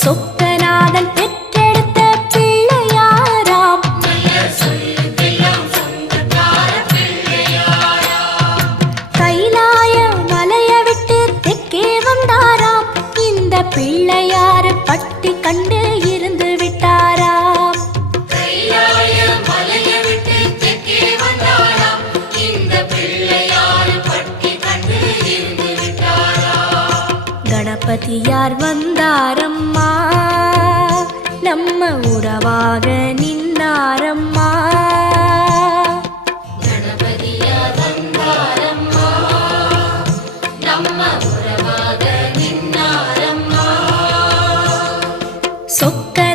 சொக்கநாதன் பெற்றெடுத்த பிள்ளையாராம். கைலாய மலைய விட்டு தெற்கே வந்தாராம். இந்த பிள்ளையாரு பட்டி கண்டு இருந்து விட்டாராம். கணபதியார் வந்தாரம்மா, நம்ம உறவாக நின்னாரம்மா. கணபதியார் வந்தாரம்மா, நம்ம உறவாக நின்னாரம்மா. சொக்க